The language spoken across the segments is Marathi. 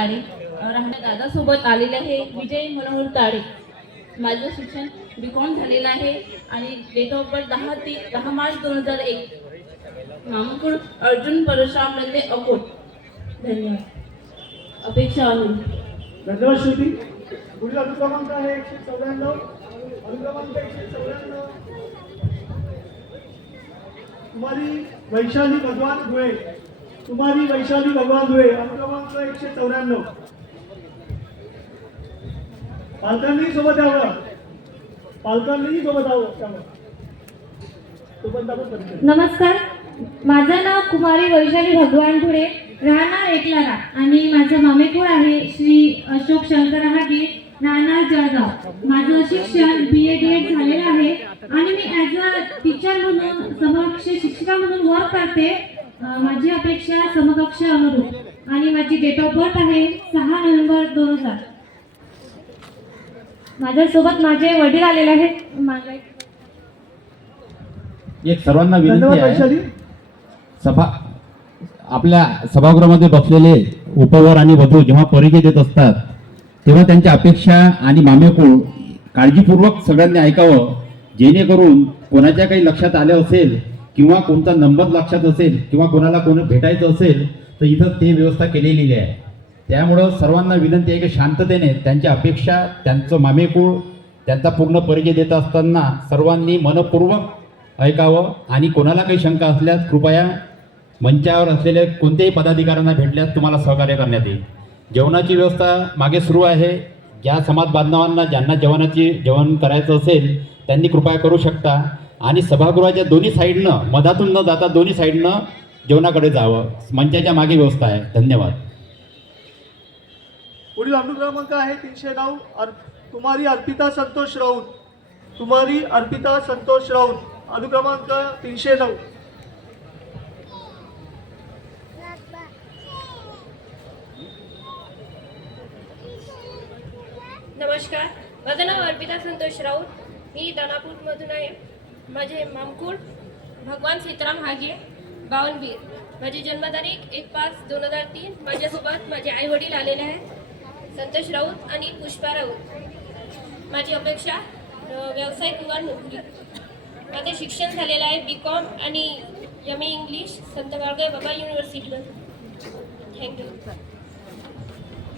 ताडे राहण्या दादासोबत आलेले आहे विजय मनोहर ताडे माझं शिक्षण बी कॉम झालेलं आहे आणि डेट ऑफ बर्थ दहा ती दहा मार्च दोन हजार एक. मामकुळ अर्जुन परशुराम नंदे अकोट. धन्यवाद. अपेक्षा आहे धन्यवाद श्रुती पुढील अनुक्रमांक आहे एकशे चौऱ्याण्णव. अनुक्रमांक एकशे चौऱ्याण्णव. कुमारी वैशाली भगवान धुळे कुमारी वैशाली भगवान धुळे क्रमांक एकशे चौऱ्याण्णव. पालकांनी सोबत यावं पालकांनी सोबत यावं त्यामुळे नमस्कार. माझं नाव कुमारी वैशाली भगवान पुढे राहणार एकलारा आणि माझं मामेकुळ आहे श्री अशोक शंकर हागे राहणार जळगाव. माझं शिक्षण बी ए डी एड झालेलं आहे आणि मी ॲज अ टीचर म्हणून समक्ष शिक्षिका म्हणून वर्क करते. माझी अपेक्षा समकक्ष अनुरूप. आणि माझी डेट ऑफ बर्थ आहे सहा नोव्हेंबर दोन हजार. माझ्यासोबत माझे वडील आलेले आहेत. माझा एक सर्वांना विनंती आहे. सभा आपल्या सभागृहामध्ये बसलेले उपवर आणि वधू जेव्हा परिचय देत असतात तेव्हा त्यांच्या अपेक्षा आणि मामेकूळ काळजीपूर्वक सगळ्यांनी ऐकावं जेणेकरून कोणाच्या काही लक्षात आलं असेल किंवा कोणता नंबर लक्षात असेल किंवा कोणाला कोणी भेटायचं असेल तर इथं ते व्यवस्था केलेली आहे. त्यामुळं सर्वांना विनंती आहे की शांततेने त्यांच्या अपेक्षा त्यांचं मामेकूळ त्यांचा पूर्ण परिचय देत असताना सर्वांनी मनपूर्वक ऐकावं आणि कोणाला काही शंका असल्यास कृपया मंचावर असलेल्या कोणत्याही पदाधिकाऱ्यांना भेटल्यास तुम्हाला सहकार्य करण्यात येईल. जेवणाची व्यवस्था मागे सुरू आहे. ज्या समाज बांधवांना ज्यांना जेवणाची जेवण करायचं असेल त्यांनी कृपया करू शकता. आणि सभागृहाच्या दोन्ही साईडनं मधातून न जाता दोन्ही साईडनं जेवणाकडे जावं. मंचाच्या मागे व्यवस्था आहे. धन्यवाद. पुढील अनुक्रमांक आहे तीनशे नऊ. अर कुमारी अर्पिता संतोष राऊत. कुमारी अर्पिता संतोष राऊत. अनुक्रमांक तीनशे नऊ. नमस्कार. माझं नाव अर्पिता संतोष राऊत. मी दानापूरमधून आहे. माझे मामकुळ भगवान सीताराम हागे बावनबीर माझी जन्मतारीख एक पाच दोन हजार तीन. माझ्यासोबत माझे आई वडील आलेले आहेत. संतोष राऊत आणि पुष्पा राऊत. माझी अपेक्षा व्यवसाय किंवा नोकरी माझे शिक्षण झालेलं आहे बी कॉम आणि M A English Sant Gadge Baba युनिव्हर्सिटीमध्ये thank you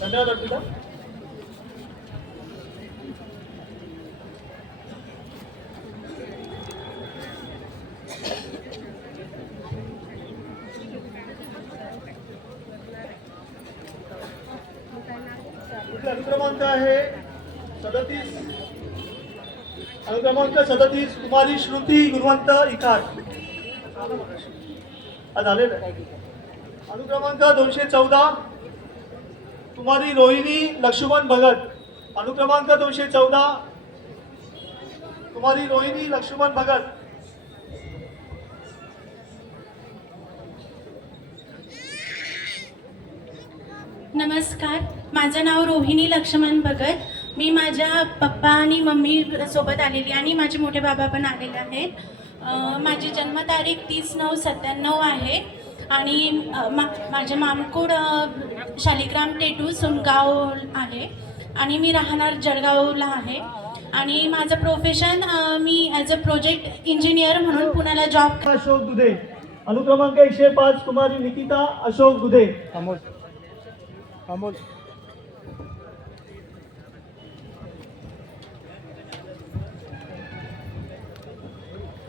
धन्यवाद अर्पिता पुढील अनुक्रमांक आहे सदतीस क्रमांक सदतीस कुमारी श्रुती गुणवंत इकार झालेलं आहे. अनुक्रमांक दोनशे चौदा कुमारी रोहिणी लक्ष्मण भगत. अनुक्रमांक दोनशे चौदा कुमारी रोहिणी लक्ष्मण भगत. नमस्कार माझं नाव रोहिणी लक्ष्मण भगत. मी माझ्या पप्पा आणि मम्मी सोबत आलेली आणि माझे मोठे बाबा पण आलेले आहेत. अं, माझी जन्मतारीख तीस नऊ सत्त्याण्णव आहे. आणि मा माझे मामकूड शालिग्राम टेटू सुनगाव आहे. आणि मी राहणार जळगावला आहे. आणि माझं प्रोफेशन मी ॲज अ प्रोजेक्ट इंजिनियर म्हणून पुण्याला जॉब अशोक दुधे. अनुक्रमांक एकशे पाच कुमारी निकिता अशोक दुधे. अमोल. अमोल.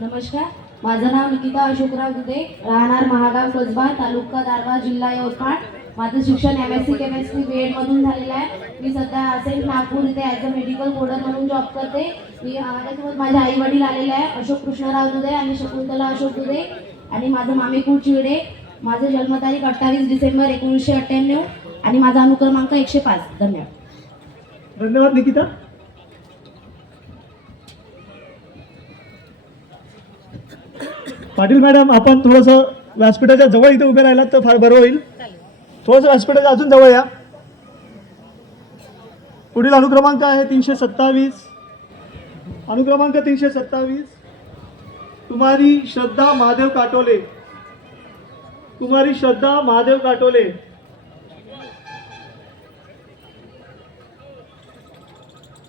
नमस्कार. माझं नाव निकिता अशोकराव दुधे राहणार महागाव कसबा तालुका दारवा जिल्हा यवतमाळ. माझं शिक्षण M S C chemistry B एडमधून झालेलं आहे. मी सध्या असेल नागपूर इथे ॲज अ मेडिकल कोडर म्हणून जॉब करते. मी माझ्यासोबत माझे आई वडील आलेले आहे अशोक कृष्णराव दुधे आणि शकुंतला अशोक दुधे आणि माझं मामेकूर चिवडे माझं जन्मतारीख अठ्ठावीस डिसेंबर एकोणीसशे अठ्ठ्याण्णव आणि माझा अनुक्रमांक एकशे पाच. धन्यवाद. धन्यवाद निकिता. पाटील मॅडम आपण थोडंसं व्यासपीठाच्या जवळ इथे उभे राहिलात तर फार बरं होईल. थोडंसं व्यासपीठाच्या अजून जवळ या. पुढील अनुक्रमांक आहे तीनशे सत्तावीस. अनुक्रमांक तीनशे सत्तावीस. कुमारी श्रद्धा महादेव काटोले. कुमारी श्रद्धा महादेव काटोले.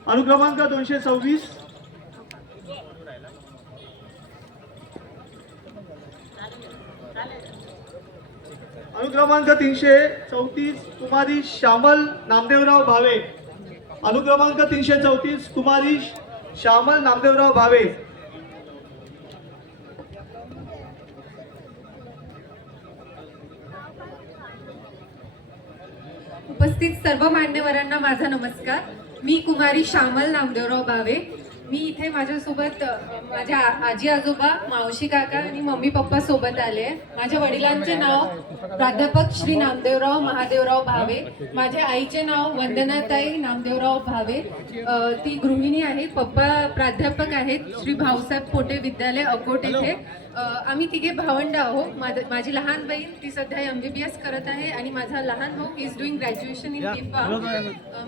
अनुक्रमांक दोनशे सव्वीस. अनुक्रमांक तीनशे चौतीस कुमारी श्यामल नामदेवराव भावे. अनुक्रमांक तीनशे चौतीस कुमारी श्यामल नामदेवराव भावे. उपस्थित सर्व मान्यवरांना माझा नमस्कार. मी कुमारी श्यामल नामदेवराव भावे. मी इथे माझ्यासोबत माझ्या आजी आजोबा मावशी काका आणि मम्मी पप्पा सोबत आले. आहे. माझ्या वडिलांचे नाव प्राध्यापक श्री नामदेवराव महादेवराव भावे. माझ्या आईचे नाव वंदनाताई नामदेवराव भावे. ती गृहिणी आहे पप्पा प्राध्यापक आहेत श्री भाऊसाहेब पोटे विद्यालय अकोट येथे. आम्ही तिघे भावंड आहोत. माझ- माझी लहान बहीण ती सध्या एम बी बी एस करत आहे आणि माझा लहान भाऊ इज डुईंग ग्रॅज्युएशन इन किफा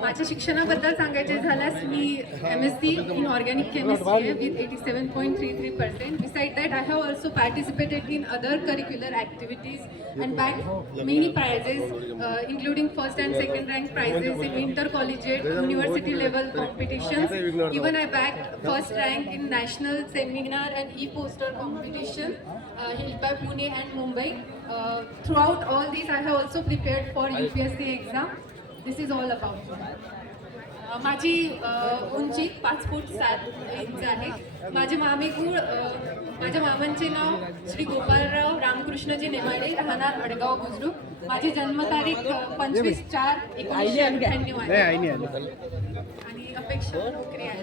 माझ्या शिक्षणाबद्दल सांगायचे झाल्यास मी M S C in organic chemistry with eighty seven 0.33 percent. Besides that, I have also participated in other curricular activities and bagged many prizes, uh, including first and second rank prizes in intercollegiate, university level competitions. Even I bagged first rank in national seminar and e-poster competition uh, held by Pune and Mumbai. Uh, throughout all these, I have also prepared for UPSC exam. This is all about me. माझी उंची पाच फूट सात इंच आहे. माझे मामेकूळ माझ्या मामांचे नाव श्री गोपालराव रामकृष्णजी नेमाडे राहणार अडगाव बुजुर्ग माझी जन्मतारीख पंचवीस चार एकोणीसशे अठ्ठ्याण्णव आहे. आणि अपेक्षा नोकरी आहे.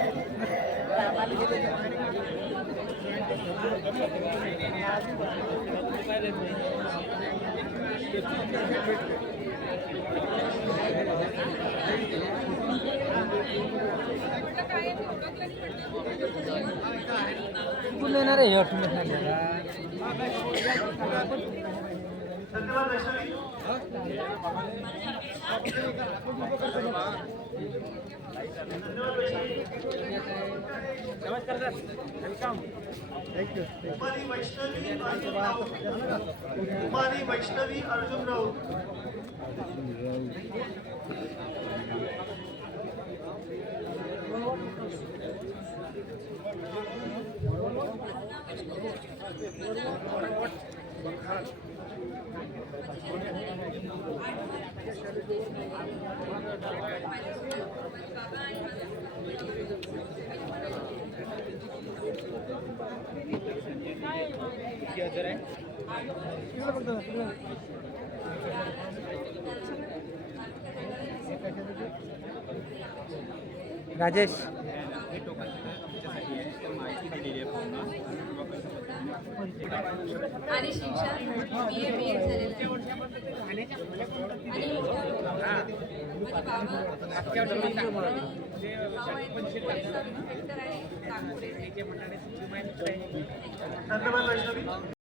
पुढील अनुक्रमांक आहे दोनशे एकतीस. धन्यवाद वैष्णवी कुमारी वैष्णवी अर्जुन राऊत कुमारी वैष्णवी अर्जुन राऊत राजेश आणि शिक्षण बी ए बी एड झालेलं आहे. धन्यवाद